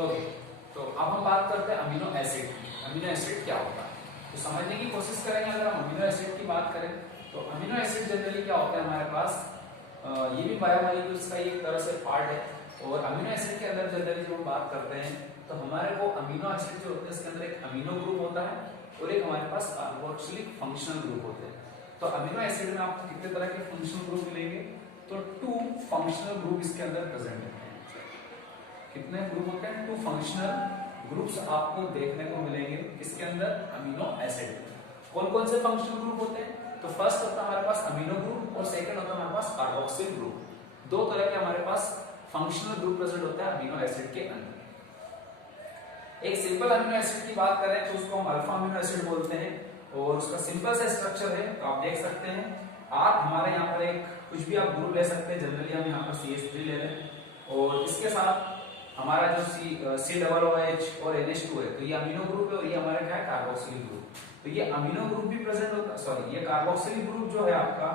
Okay, तो अब हम बात करते हैं अमीनो एसिड की। अमीनो एसिड क्या होता है तो समझने की कोशिश करेंगे। अगर हम अमीनो एसिड की बात करें तो अमीनो एसिड जनरली क्या होता है हमारे पास, ये भी बायोमोलिक्यूल्स का एक तरह से पार्ट है। और अमीनो एसिड के अंदर जनरली जब हम बात करते हैं तो हमारे को अमीनो एसिड जो होते हैं इसके अंदर एक अमीनो ग्रुप होता है और एक हमारे पास कार्बोक्सिलिक फंक्शनल ग्रुप होते हैं। तो अमीनो एसिड में आपको कितने तरह के फंक्शनल ग्रुप मिलेंगे, तो 2 फंक्शनल ग्रुप इसके अंदर प्रेजेंट है। कितने ग्रुप होते हैं, 2 फंक्शनल ग्रुप्स आपको देखने को मिलेंगे इसके अंदर अमीनो एसिड। कौन कौन से फंक्शनल ग्रुप होते हैं, तो फर्स्ट होता है हमारे पास अमीनो ग्रुप और सेकंड होता है हमारे पास कार्बोक्सिल ग्रुप। दो तरह के हमारे पास फंक्शनल ग्रुप प्रेजेंट होता है अमीनो एसिड के अंदर। एक सिंपल अमीनो एसिड की बात करें तो उसको हम अल्फा अमीनो एसिड बोलते हैं और उसका सिंपल सा स्ट्रक्चर है, तो आप देख सकते हैं। आप हमारे यहाँ पर एक कुछ भी आप ग्रुप ले सकते हैं, जनरली हम यहाँ पर CH3 ले लें और इसके साथ हमारा जो COOH और NH2 है, तो ये अमीनो ग्रुप है और ये हमारा क्या है, कार्बोक्सिलिक ग्रुप। तो ये अमीनो ग्रुप भी प्रेजेंट होता है, सॉरी ये कार्बोक्सिलिक ग्रुप जो है आपका,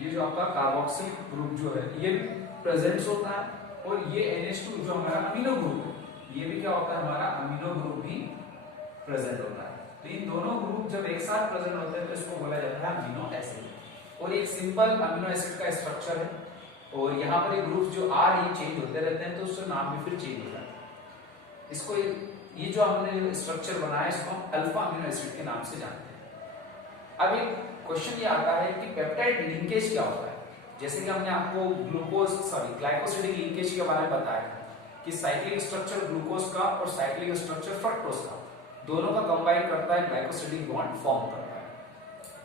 ये जो आपका कार्बोक्सिलिक ग्रुप जो है ये भी प्रेजेंट होता है और ये NH2 जो हमारा अमीनो ग्रुप है ये भी क्या होता है, हमारा अमीनो ग्रुप भी प्रेजेंट होता है। तो इन दोनों ग्रुप जब एक साथ प्रेजेंट होते हैं तो इसको बोला जाता है अमीनो एसिड। और एक सिंपल अमीनो एसिड का स्ट्रक्चर है और यहाँ पर ये ग्रुप जो ये चेंज होते रहते हैं तो उसका नाम भी फिर चेंज होता है। इसको ये जो हमने स्ट्रक्चर बनाया इसको हम अल्फा अमीनो एसिड के नाम से जानते हैं। अब एक क्वेश्चन ये आता है कि पेप्टाइड लिंकेज क्या होता है। जैसे कि हमने आपको ग्लाइकोसिडिक लिंकेज के बारे में बताया कि साइक्लिक स्ट्रक्चर ग्लूकोज का और साइक्लिक स्ट्रक्चर फ्रक्टोज का दोनों का कंबाइन करता है, ग्लाइकोसिडिक बॉन्ड फॉर्म करता है।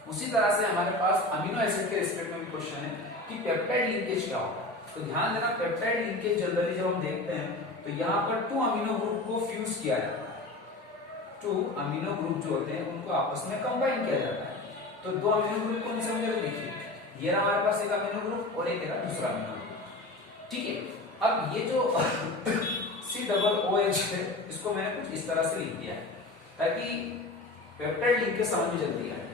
उसी तरह से हमारे पास अमीनो एसिड के रिस्पेक्ट में भी क्वेश्चन है कि पेप्टाइड लिंकेज क्या होता है। तो ध्यान देना, पेप्टाइड लिंकेज जनरली जब हम देखते हैं तो यहाँ पर 2 अमीनो ग्रुप को फ्यूज किया जाता है। 2 अमीनो ग्रुप जो होते हैं उनको आपस में कंबाइन किया जाता है। तो 2 अमीनो ग्रुप कौन से होंगे, देखिए ये रहा हमारे पास एक अमीनो ग्रुप और एक है दूसरा अमीनो ग्रुप, ठीक है। अब ये जो COOH है इसको मैंने कुछ इस तरह से लिख दिया है ताकि पेप्टाइड लिंकेज समझ में जल्दी आए।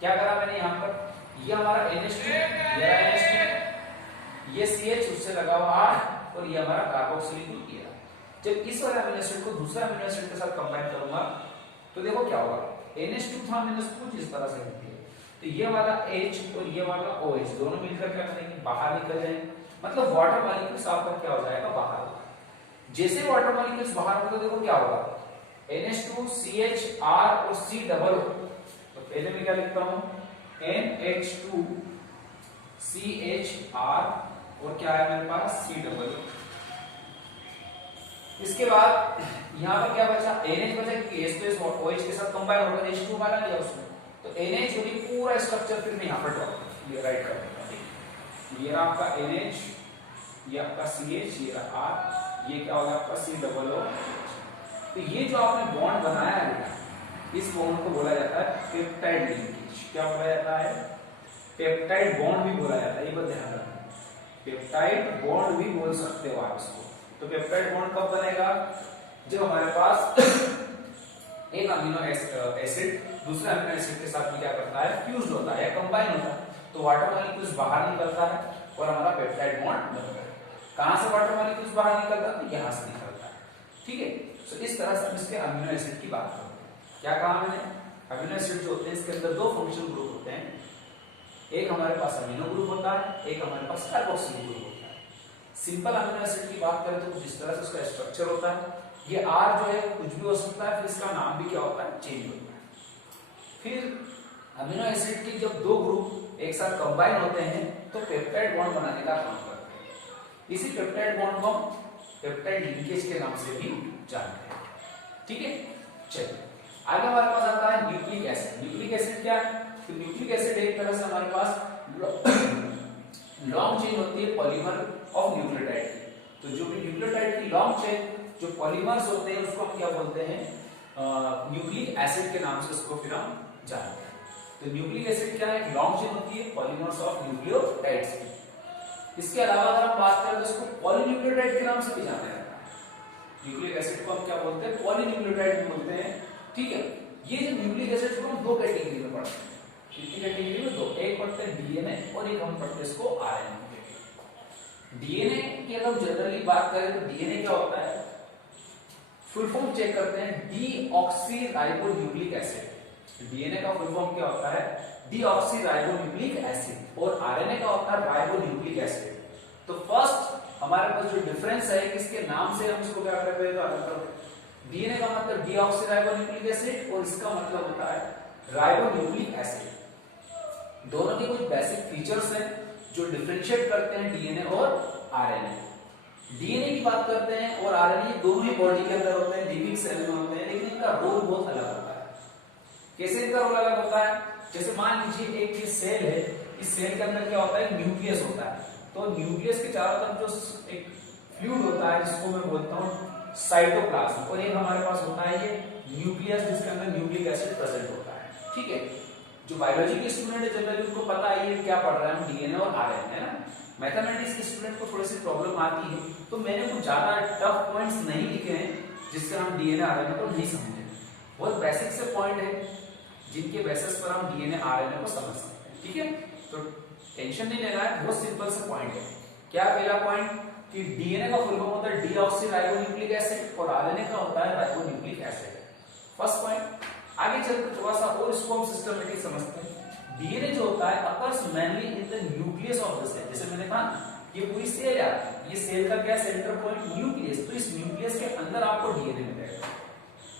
क्या करा मैंने यहाँ पर, ये हमारा NH2, ये रहा NH2, ये CH उससे लगा हुआ R और ये हमारा कार्बोक्सिलिक ग्रुप किया। जब इस वाले अमीनो एसिड को दूसरा अमीनो एसिड के साथ कंबाइन करूंगा तो देखो क्या होगा, NH2 था मैंने उसको कुछ इस तरह से लिख दिया, तो ये वाला H और ये वाला OH दोनों मिलकर क्या करेंगे, बाहर निकल जाएंगे। मतलब वाटर मॉलिक्यूल्स आपका क्या हो जाएगा, बाहर। जैसे वाटर मॉलिक्यूल्स बाहर होगा तो देखो क्या होगा, NH2 CH R और C डबल। तो पहले मैं क्या लिखता हूं, NH2 CH R और क्या है मेरे पास C डबल। इसके बाद यहां पर क्या बचा, NH बचा क्योंकि H तो इस OH के साथ कंबाइन होगा, H2 वाला लिया उसने, तो NH और ये पूरा स्ट्रक्चर फिर मैं यहां पर ड्रॉ ये राइट कर देता हूं। ये आपका NH, ये आपका CH, ये रहा R, ये क्या होगा आपका C डबल O। तो ये जो आपने बॉन्ड बनाया है इस बॉन्ड को बोला जाता है पेप्टाइड लिंकेज। क्या बोला जाता है, पेप्टाइड बॉन्ड भी बोला जाता है, ये बात ध्यान रखना। पेप्टाइड बॉन्ड भी बोल सकते हो आप इसको। तो पेप्टाइड बॉन्ड कब बनेगा, जब हमारे पास एक अमीनो एसिड दूसरे अमीनो एसिड के साथ क्या करता है, फ्यूज होता है या कंबाइन होता है, तो वाटर मॉलिक्यूल्स बाहर निकलता है और हमारा पेप्टाइड बॉन्ड बनता है। कहां से वाटर मॉलिक्यूल्स बाहर निकलता है, तो यहां से निकलता है, ठीक है। तो इस तरह से हम इसके अमीनो एसिड की बात करते हैं। क्या कहा मैंने, अमीनो एसिड जो होते हैं इसके अंदर 2 फंक्शनल ग्रुप होते हैं, एक हमारे पास अमीनो ग्रुप होता है, एक हमारे पास कार्बोक्सिलिक ग्रुप होता है। सिंपल अमीनो एसिड की बात करें तो कुछ इस तरह से उसका स्ट्रक्चर होता है। ये R जो है कुछ भी हो सकता है, फिर इसका नाम भी क्या होता है, चेंज होता है। फिर अमीनो एसिड के जब 2 ग्रुप एक साथ कंबाइन होते हैं तो पेप्टाइड बॉन्ड बनाने का काम करते हैं। इसी पेप्टाइड बॉन्ड को पेप्टाइड लिंकेज के नाम से भी जानते हैं, ठीक है। चलिए आगे हमारे पास आता है न्यूक्लिक एसिड। न्यूक्लिक एसिड क्या है, तो न्यूक्लिक एसिड एक तरह से हमारे पास लॉन्ग चेन होती है पॉलीमर ऑफ न्यूक्लियोटाइड। तो जो भी न्यूक्लियोटाइड की लॉन्ग चेन जो पॉलीमर्स होते हैं उसको हम क्या बोलते हैं, न्यूक्लिक एसिड के नाम से उसको फिर हम जानते हैं। तो न्यूक्लिक एसिड क्या है, लॉन्ग चेन होती है पॉलीमर्स ऑफ न्यूक्लियोटाइड्स की। इसके अलावा अगर हम बात करें तो इसको पॉलीन्यूक्लियोटाइड के नाम से भी जाना जाता है। न्यूक्लिक एसिड को हम क्या बोलते हैं, पॉलीन्यूक्लियोटाइड भी बोलते हैं, ठीक है। ये जो न्यूक्लिक एसिड को हम 2 कैटेगरी में पढ़ते हैं। कितनी कैटेगरी में, 2। एक पढ़ते हैं DNA और एक हम पढ़ते हैं इसको RNA। डीएनए की अगर जनरली बात करें तो डीएनए क्या होता है, फुल फॉर्म चेक करते हैं, डीऑक्सीराइबोन्यूक्लिक एसिड। डीएनए का फुल फॉर्म क्या होता है, डीऑक्सीराइबोन्यूक्लिक एसिड, और आरएनए का होता है राइबोन्यूक्लिक एसिड। तो फर्स्ट हमारे पास जो डिफरेंस है किसके नाम से हम इसको क्या कर रहे हैं, डीएनए का मतलब डीऑक्सीराइबोन्यूक्लिक एसिड और इसका मतलब होता है राइबोन्यूक्लिक एसिड। दोनों के कुछ बेसिक फीचर्स हैं जो डिफरेंशिएट करते हैं डीएनए और आरएनए। डीएनए की बात करते हैं और आरएनए दोनों ही बॉडी के अंदर होते हैं, लिविंग सेल में होते हैं, लेकिन इनका रोल बहुत अलग होता है। कैसे इनका रोल अलग होता है, जैसे मान लीजिए एक ये सेल है, इस सेल के अंदर क्या होता है, न्यूक्लियस होता है। तो न्यूक्लियस के चारों तरफ जो एक फ्लूइड होता है जिसको मैं बोलता हूँ साइटोप्लाज्म, और एक हमारे पास होता है ये न्यूक्लियस जिसके अंदर न्यूक्लिक एसिड प्रेजेंट होता है। ठीक है, जो बायोलॉजी के स्टूडेंट है जनरली उनको पता है ये क्या पढ़ रहे हैं हम, डीएनए और आरएनए, है ना। मैथमेटिक्स के स्टूडेंट को थोड़ी सी प्रॉब्लम आती है, तो मैंने कुछ ज्यादा टफ पॉइंट्स नहीं लिखे हैं जिससे हम डीएनए आरएनए को नहीं समझे। बहुत बेसिक से पॉइंट है जिनके बेसिस पर हम डीएनए आरएनए को समझ सकते हैं। ठीक है, तो टेंशन नहीं लेना है, बहुत सिंपल सा पॉइंट है। क्या पहला पॉइंट कि डीएनए का फुल फॉर्म होता है डीऑक्सीराइबोन्यूक्लिक एसिड और आरएनए का होता है राइबोन्यूक्लिक एसिड। First point. आगे चलकर थोड़ा सा और इसको हम सिस्टमेटिक समझते हैं। डीएनए जो होता है occurs mainly in the nucleus of the cell. जैसे मैंने कहा ये पूरी सेल है, ये सेल का क्या सेंटर पॉइंट, न्यूक्लियस। तो इस न्यूक्लियस के अंदर आपको डीएनए मिलेगा।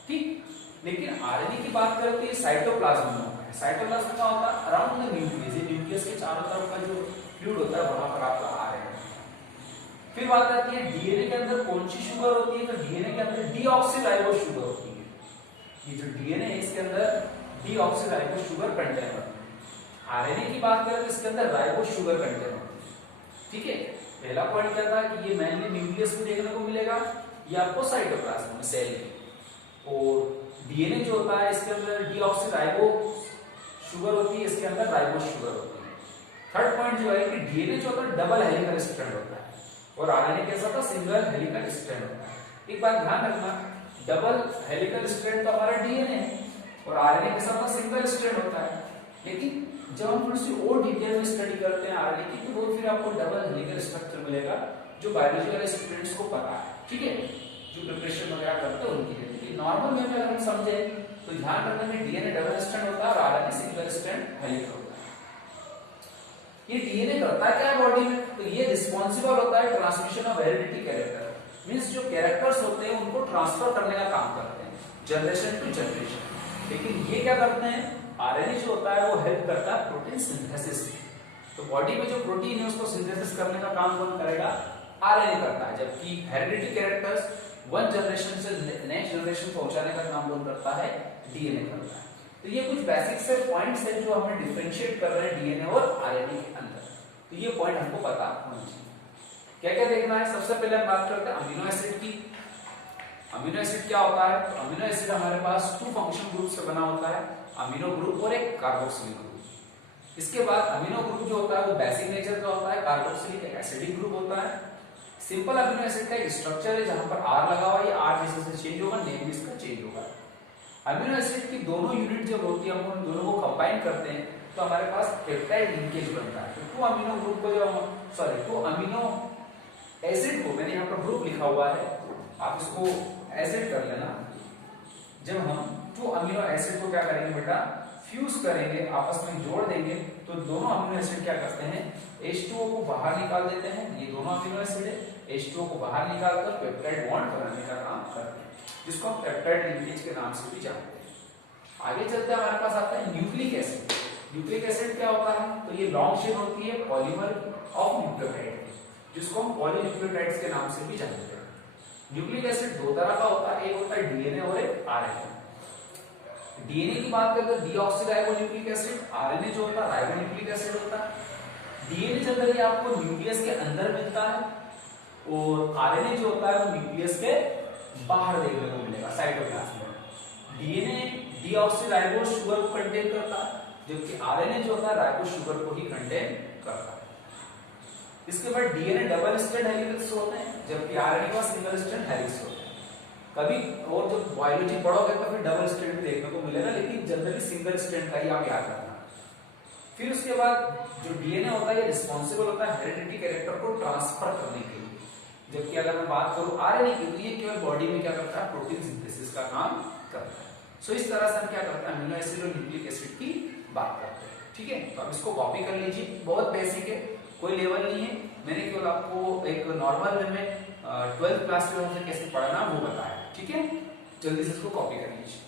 ठीक, लेकिन आरएनए की बात करते हैं साइटोप्लाज्म में होता है। साइटोप्लाज्म का होता है अराउंड द न्यूक्लियस, ये न्यूक्लियस के चारों तरफ का जो फ्लूइड होता है वहां पर आपका आरएनए। फिर बात आती है डीएनए के अंदर कौन सी शुगर होती है, तो डीएनए के अंदर डीऑक्सीराइबोस शुगर होती है। ये जो डीएनए है इसके अंदर डीऑक्सीराइबोस शुगर कंटेन होती है। आरएनए की बात करें तो इसके अंदर राइबोस शुगर कंटेन होती है। ठीक है, पहला पॉइंट क्या था कि ये मेनली न्यूक्लियस में देखने को मिलेगा, ये आपको साइटोप्लाज्म में सेल में। और डीएनए जो होता है इसके अंदर डीऑक्सीराइबोस शुगर होती है, इसके अंदर राइबोस शुगर होती है। थर्ड पॉइंट जो है कि डीएनए जो होता है डबल हेलिकल स्ट्रैंड होता है और आरएनए कैसा था, सिंगल हेलिकल स्ट्रैंड होता है। एक बात ध्यान रखना, डबल हेलिकल स्ट्रैंड तो हमारा डीएनए है और आरएनए के साथ सिंगल स्ट्रैंड होता है। लेकिन जब हम थोड़ी सी और डिटेल में स्टडी करते हैं आरएनए की, तो वो फिर आपको डबल हेलिकल स्ट्रक्चर मिलेगा जो बायोलॉजी वाले स्टूडेंट्स को पता है। ठीक है, जो प्रिपरेशन वगैरह करते हैं उनके लिए। नॉर्मल वे में अगर हम समझे तो ध्यान रखना कि डीएनए डबल स्ट्रैंड होता है और आरएनए सिंगल स्ट्रैंड हेलिकल होता है। ये डीएनए करता है क्या बॉडी में, तो ये रिस्पांसिबल होता है transmission of heredity character, means जो कैरेक्टर्स होते हैं उनको ट्रांसफर करने का काम करते हैं जनरेशन टू जनरेशन। लेकिन ये क्या करते हैं, आरएनए जो होता है वो हेल्प करता है प्रोटीन सिंथेसिस में। तो बॉडी में जो प्रोटीन है उसको सिंथेसिस करने का काम कौन करेगा, आरएनए करता है। जबकि हेरिडिटी कैरेक्टर्स वन जनरेशन से नेक्स्ट जनरेशन पहुंचाने का काम कौन करता है, डीएनए करता है। तो ये कुछ बेसिक से पॉइंट्स हैं जो हमें डिफरेंशिएट कर रहे हैं डीएनए और आरएनए के अंदर। तो ये पॉइंट हमको पता होना चाहिए। क्या क्या देखना है, सबसे पहले हम बात करते हैं अमीनो एसिड की। अमीनो एसिड क्या होता है, तो अमीनो एसिड हमारे पास टू फंक्शन ग्रुप से बना होता है, अमीनो ग्रुप और एक कार्बोक्सिलिक ग्रुप। इसके बाद अमीनो ग्रुप जो होता है वो बेसिक नेचर का होता है, कार्बोक्सिलिक एक एसिडिक ग्रुप होता है। सिंपल अमीनो एसिड का एक स्ट्रक्चर है जहां पर आर लगा हुआ है, आर जैसे जैसे चेंज होगा नेम भी इसका चेंज होगा। अमीनो एसिड की दोनों यूनिट जब होती है हम उन दोनों को कंबाइन करते हैं तो हमारे पास पेप्टाइड लिंकेज बनता है। तो टू अमीनो ग्रुप को जब टू अमीनो एसिड को, मैंने यहाँ पर ग्रुप लिखा हुआ है, आप इसको एसिड कर लेना। जब हम टू अमीनो एसिड को क्या करेंगे बेटा, फ्यूज करेंगे, आपस में जोड़ देंगे, तो दोनों अमीनो एसिड क्या करते हैं, H2O को बाहर निकाल देते हैं। ये दोनों अमीनो एसिड है, H2O को बाहर निकालकर पेप्टाइड बॉन्ड बनाने का काम करते हैं, जिसको हम पेप्टाइड लिंकेज के नाम से भी जानते हैं। आगे चलते हमारे पास आता है न्यूक्लिक एसिड। न्यूक्लिक एसिड क्या होता है, तो ये लॉन्ग चेन होती है पॉलीमर ऑफ न्यूक्लियोटाइड, जिसको हम पॉलीन्यूक्लियोटाइड्स के नाम से भी जानते हैं। न्यूक्लिक एसिड दो तरह का होता है, एक होता है डीएनए और एक आरएनए। डीएनए की बात करें तो डीऑक्सीराइबोन्यूक्लिक एसिड, आरएनए जो होता है राइबोन्यूक्लिक एसिड होता है। डीएनए जनरली आपको न्यूक्लियस के अंदर मिलता है और आरएनए जो होता है वो न्यूक्लियस के बाहर देखने को मिलेगा साइटोप्लाज्म में। डीएनए डीऑक्सीराइबोस शुगर को कंटेन करता है, जबकि आरएनए जो होता है राइबोस शुगर को ही कंटेन करता है। इसके बाद डीएनए डबल स्ट्रैंड हेलिक्स होते हैं, जबकि आरएनए का सिंगल स्ट्रैंड हेलिक्स होते हैं। कभी और जब बायोलॉजी पढ़ोगे तो फिर डबल स्ट्रैंड देखने को मिलेगा, लेकिन जनरली सिंगल स्ट्रैंड का ही आप याद रखना। फिर उसके बाद जो डीएनए होता है ये रिस्पॉन्सिबल होता है हेरिडिटी कैरेक्टर को ट्रांसफर करने के लिए, जबकि अगर मैं बात करूं आरएनए की तो ये केवल बॉडी में क्या करता है, प्रोटीन सिंथेसिस का काम करता है। सो इस तरह से हम क्या करते हैं, अमीनो एसिड और न्यूक्लिक एसिड की बात करते हैं। ठीक है, तो अब इसको कॉपी कर लीजिए, बहुत बेसिक है, कोई लेवल नहीं है, मैंने केवल आपको एक नॉर्मल वे में 12th क्लास में कैसे पढ़ना वो बताया। ठीक है, जल्दी से इसको कॉपी कर लीजिए।